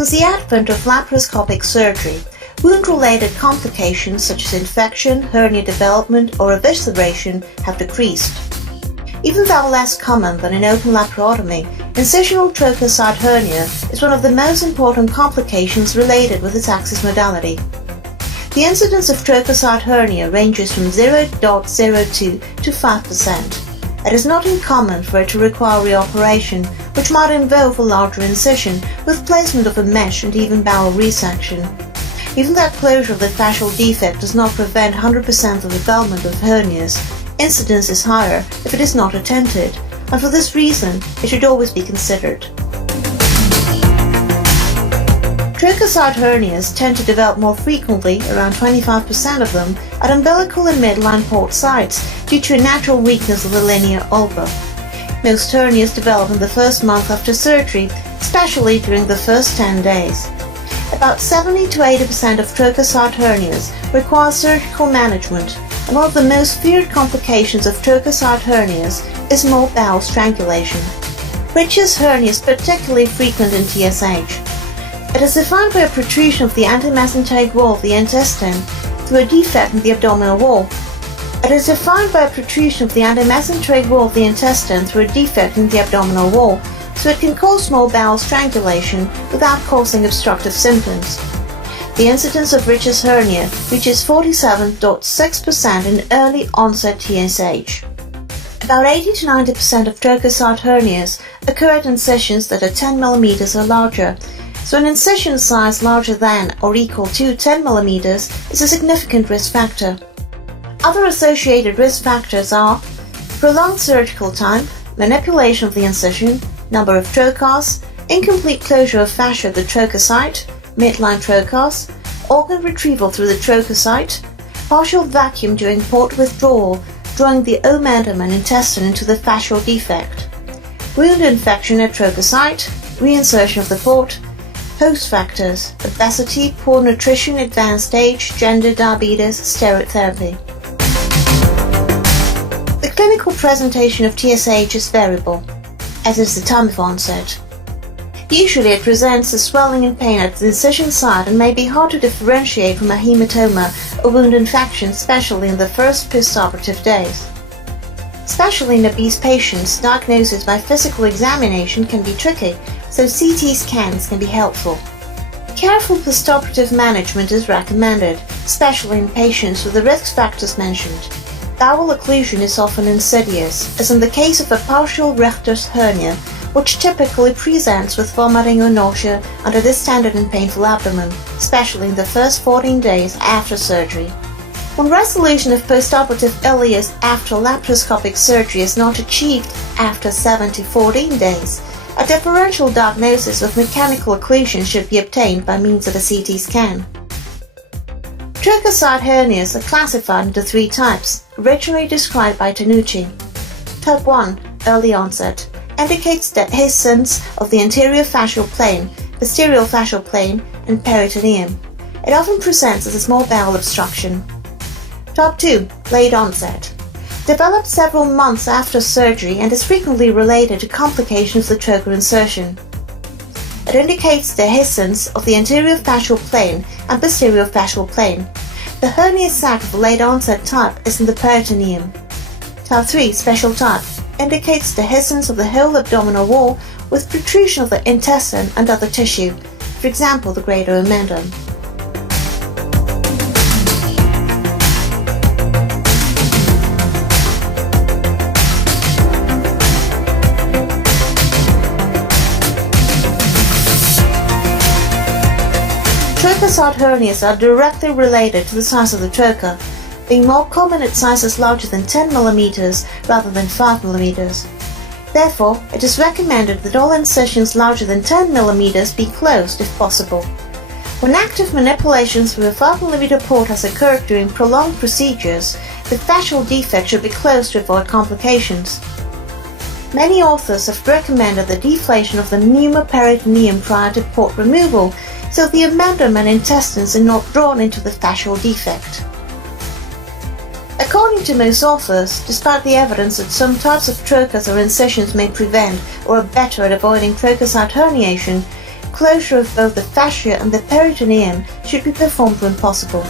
Since the advent of laparoscopic surgery, wound-related complications such as infection, hernia development, or evisceration have decreased. Even though less common than in open laparotomy, incisional trochlear hernia is one of the most important complications related with its access modality. The incidence of trochlear hernia ranges from 0.02 to 5%. It is not uncommon for it to require reoperation, which might involve a larger incision with placement of a mesh and even bowel resection. Even though closure of the fascial defect does not prevent 100% of development of hernias, incidence is higher if it is not attended, and for this reason it should always be considered. Trochlear hernias tend to develop more frequently, around 25% of them, at umbilical and midline port sites due to a natural weakness of the linea ulva. Most hernias develop in the first month after surgery, especially during the first 10 days. About 70 to 80% of trochlear hernias require surgical management, and one of the most feared complications of trochlear hernias is small bowel strangulation. Rich's hernia is particularly frequent in TSH. It is defined by a protrusion of the antimesenteric wall of the intestine through a defect in the abdominal wall. It is defined by a protrusion of the antimesenteric wall of the intestine through a defect in the abdominal wall, so it can cause small bowel strangulation without causing obstructive symptoms. The incidence of Rich's hernia reaches 47.6% in early onset TSH. About 80 to 90% of trochlear hernias occur at incisions that are 10 mm or larger, so an incision size larger than or equal to 10 mm is a significant risk factor. Other associated risk factors are prolonged surgical time, manipulation of the incision, number of trocars, incomplete closure of fascia at the trocar site, midline trocars, organ retrieval through the trocar site, partial vacuum during port withdrawal, drawing the omentum and intestine into the fascial defect, wound infection at trocar site, reinsertion of the port, host factors, obesity, poor nutrition, advanced age, gender, diabetes, steroid therapy. The clinical presentation of TSH is variable, as is the time of onset. Usually it presents as swelling and pain at the incision site and may be hard to differentiate from a hematoma or wound infection, especially in the first postoperative days. Especially in obese patients, diagnosis by physical examination can be tricky, so CT scans can be helpful. Careful postoperative management is recommended, especially in patients with the risk factors mentioned. Bowel occlusion is often insidious, as in the case of a partial Richter's hernia, which typically presents with vomiting or nausea and a distended and painful abdomen, especially in the first 14 days after surgery. When resolution of postoperative ileus after laparoscopic surgery is not achieved after 7 to 14 days, a differential diagnosis of mechanical occlusion should be obtained by means of a CT scan. Trochlear hernias are classified into 3 types, originally described by Tanucci. Type 1, early onset, indicates dehiscence of the anterior fascial plane, posterior fascial plane, and peritoneum. It often presents as a small bowel obstruction. Type 2, late onset, develops several months after surgery and is frequently related to complications of the trocar insertion. It indicates dehiscence of the anterior fascial plane and posterior fascial plane. The hernia sac of the late onset type is in the peritoneum. Type 3, special type, indicates dehiscence of the whole abdominal wall with protrusion of the intestine and other tissue, for example the greater omentum. Trochlear hernias are directly related to the size of the trocar, being more common at sizes larger than 10 mm rather than 5 mm. Therefore, it is recommended that all incisions larger than 10 mm be closed if possible. When active manipulation through a 5 mm port has occurred during prolonged procedures, the fascial defect should be closed to avoid complications. Many authors have recommended the deflation of the pneumoperitoneum prior to port removal, so the omentum and intestines are not drawn into the fascial defect. According to most authors, despite the evidence that some types of trocars or incisions may prevent or are better at avoiding trochlear herniation, closure of both the fascia and the peritoneum should be performed when possible.